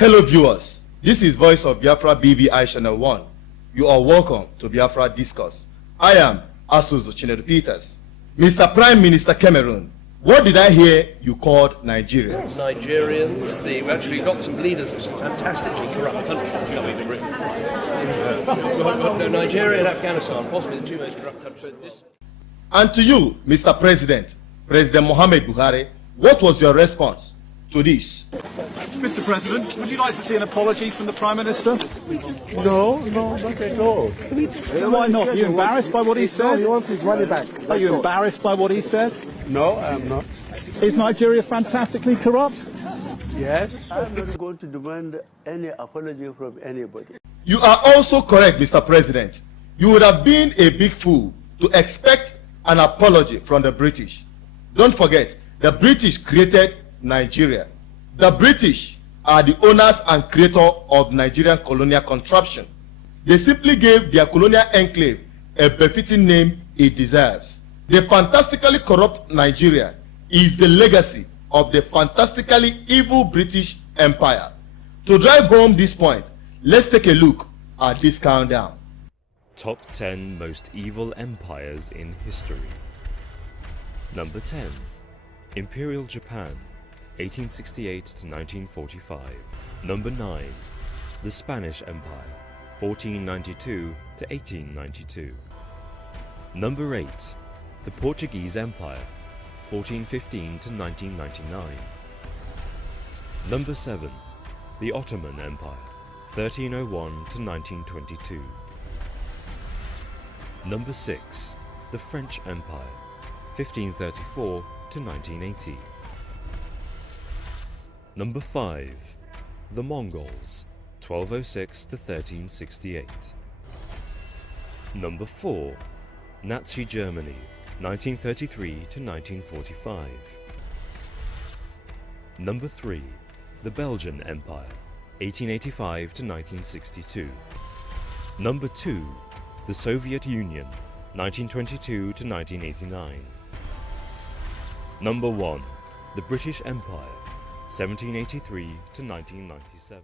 Hello viewers, this is Voice of Biafra BBI Channel 1. You are welcome to Biafra Discourse. I am Asuzu Chinedu Peters. Mr. Prime Minister Cameroon, what did I hear you called Nigerians? Nigerians, we've actually got some leaders of some fantastically corrupt countries coming to Britain. Nigeria and Afghanistan, possibly the two most corrupt countries. And to you, Mr. President, President Mohamed Buhari, what was your response to this? Mr. President, would you like to see an apology from the Prime Minister? No, not at all. Why not? Are you embarrassed by what he said? No, he wants his money back. Are you embarrassed by what he said? No, I'm not. Is Nigeria fantastically corrupt? Yes. I'm not going to demand any apology from anybody. You are also correct, Mr. President. You would have been a big fool to expect an apology from the British. Don't forget, the British created Nigeria. The British are the owners and creator of Nigerian colonial contraption. They simply gave their colonial enclave a befitting name it deserves. The fantastically corrupt Nigeria is the legacy of the fantastically evil British Empire. To drive home this point, let's take a look at this countdown. Top 10 most evil empires in history. Number 10. Imperial Japan, 1868 to 1945. Number 9. The Spanish Empire, 1492 to 1892. Number 8. The Portuguese Empire, 1415 to 1999. Number 7. The Ottoman Empire, 1301 to 1922. Number 6. The French Empire, 1534 to 1980. Number 5. The Mongols, 1206 to 1368. Number 4. Nazi Germany, 1933 to 1945. Number 3. The Belgian Empire, 1885 to 1962. Number 2. The Soviet Union, 1922 to 1989. Number 1. The British Empire, 1783 to 1997.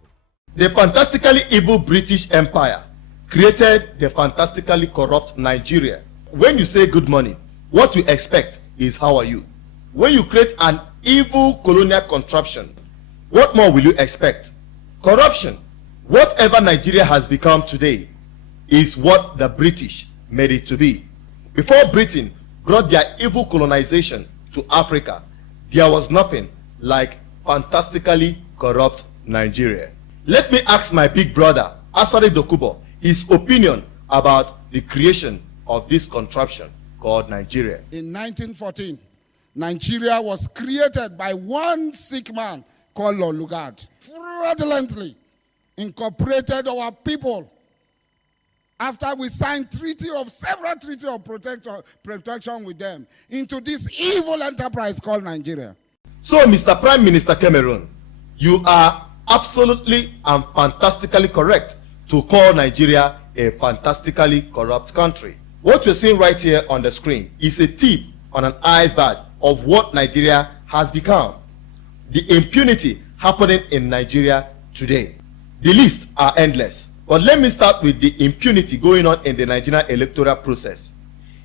The fantastically evil British Empire created the fantastically corrupt Nigeria. When you say good money, what you expect is how are you? When you create an evil colonial contraption, what more will you expect? Corruption. Whatever Nigeria has become today is what the British made it to be. Before Britain brought their evil colonization to Africa, there was nothing like fantastically corrupt Nigeria. Let me ask my big brother, Asari Dokubo, his opinion about the creation of this contraption called Nigeria. In 1914, Nigeria was created by one sick man called Lord Lugard. Fraudulently incorporated our people after we signed several treaties of protection with them into this evil enterprise called Nigeria. So, Mr. Prime Minister Cameroon, you are absolutely and fantastically correct to call Nigeria a fantastically corrupt country. What you're seeing right here on the screen is a tip on an iceberg of what Nigeria has become. The impunity happening in Nigeria today. The lists are endless. But let me start with the impunity going on in the Nigerian electoral process.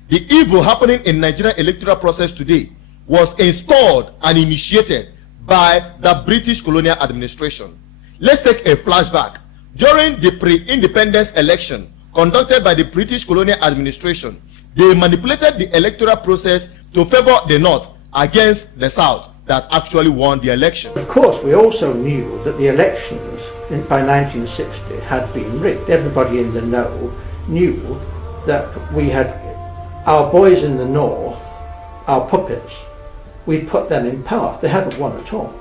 The evil happening in Nigerian electoral process today was installed and initiated by the British colonial administration. Let's take a flashback. During the pre-independence election conducted by the British colonial administration, they manipulated the electoral process to favor the North against the South that actually won the election. Of course, we also knew that the elections by 1960 had been rigged. Everybody in the know knew that we had our boys in the North, our puppets, we'd put them in power. They hadn't won at all.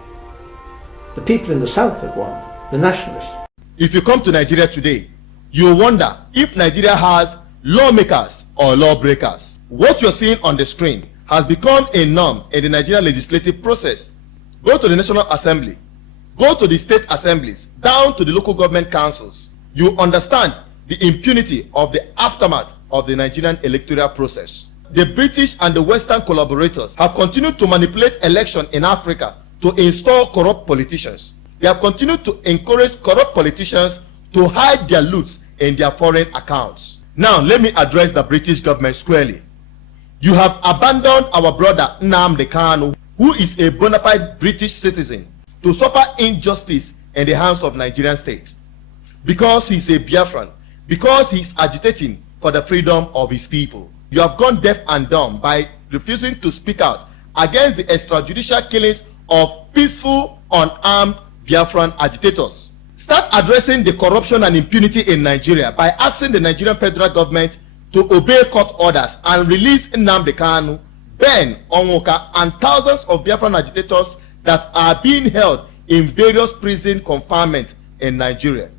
The people in the South had won, the nationalists. If you come to Nigeria today, you wonder if Nigeria has lawmakers or lawbreakers. What you're seeing on the screen has become a norm in the Nigerian legislative process. Go to the National Assembly, go to the state assemblies, down to the local government councils. You understand the impunity of the aftermath of the Nigerian electoral process. The British and the Western collaborators have continued to manipulate election in Africa to install corrupt politicians. They have continued to encourage corrupt politicians to hide their loots in their foreign accounts. Now, let me address the British government squarely. You have abandoned our brother Nnamdi Kanu, who is a bona fide British citizen, to suffer injustice in the hands of Nigerian state. Because he is a Biafran, because he is agitating for the freedom of his people. You have gone deaf and dumb by refusing to speak out against the extrajudicial killings of peaceful, unarmed Biafran agitators. Start addressing the corruption and impunity in Nigeria by asking the Nigerian federal government to obey court orders and release Nnamdi Kanu, Ben Onwuka, and thousands of Biafran agitators that are being held in various prison confinements in Nigeria.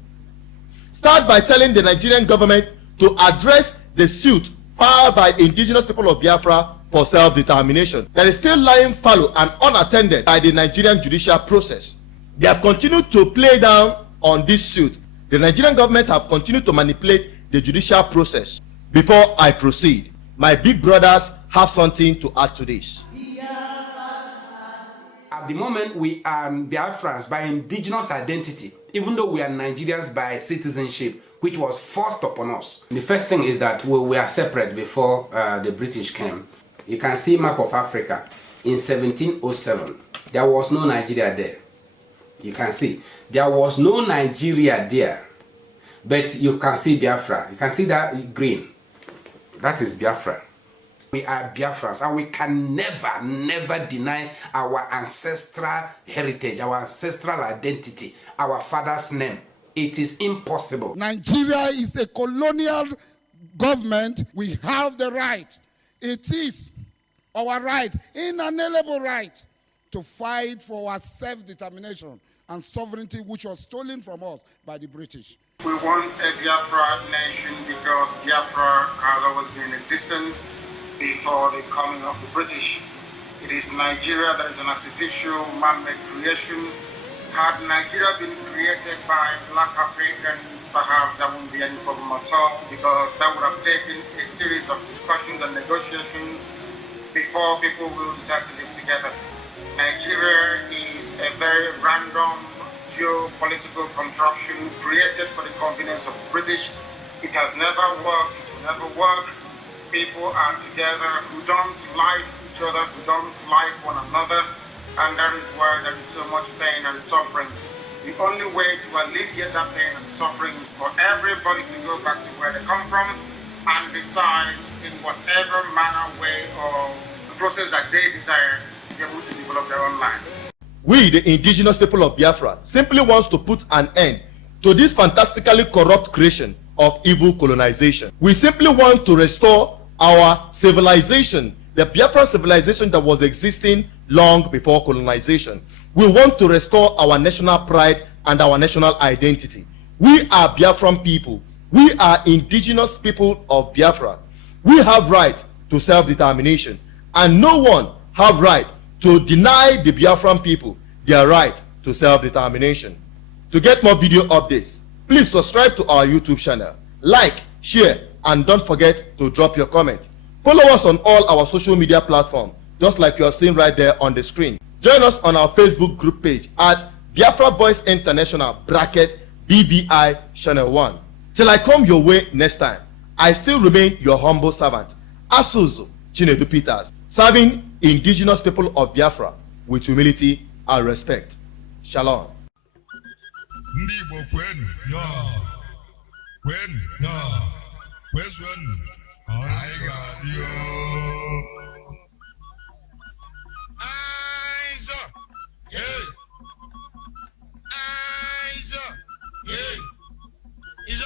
Start by telling the Nigerian government to address the suit filed by Indigenous People of Biafra for self-determination that is still lying fallow and unattended by the Nigerian judicial process. They have continued to play down on this suit. The Nigerian government have continued to manipulate the judicial process. Before I proceed, my big brothers have something to add to this. At the moment, we are Biafrans by indigenous identity, even though we are Nigerians by citizenship, which was forced upon us. The first thing is that we are separate before the British came. You can see map of Africa. In 1707, there was no Nigeria there. You can see. There was no Nigeria there. But you can see Biafra. You can see that green. That is Biafra. We are Biafrans, and we can never deny our ancestral heritage, our ancestral identity, our father's name. It is impossible. Nigeria is a colonial government. We have the right. It is our right, inalienable right, to fight for our self-determination and sovereignty, which was stolen from us by the British. We want a Biafra nation because Biafra has always been in existence before the coming of the British. It is Nigeria that is an artificial man-made creation. Had Nigeria been created by black Africans, perhaps there wouldn't be any problem at all, because that would have taken a series of discussions and negotiations before people will decide to live together. Nigeria is a very random geopolitical contraption created for the convenience of the British. It has never worked, it will never work. People are together who don't like each other, who don't like one another, and that is why there is so much pain and suffering. The only way to alleviate that pain and suffering is for everybody to go back to where they come from and decide in whatever manner, way, or process that they desire to be able to develop their own land. We, the Indigenous People of Biafra, simply want to put an end to this fantastically corrupt creation of evil colonization. We simply want to restore our civilization, the Biafran civilization that was existing long before colonization. We want to restore our national pride and our national identity. We are Biafran people. We are Indigenous People of Biafra. We have right to self-determination, and no one have right to deny the Biafran people their right to self-determination. To get more video updates, please subscribe to our YouTube channel, like, share, and don't forget to drop your comments. Follow us on all our social media platforms, just like you are seeing right there on the screen. Join us on our Facebook group page at Biafra Boys International BBI Channel 1. Till I come your way next time, I still remain your humble servant, Asuzu Chinedu Peters, serving Indigenous People of Biafra with humility and respect. Shalom. Is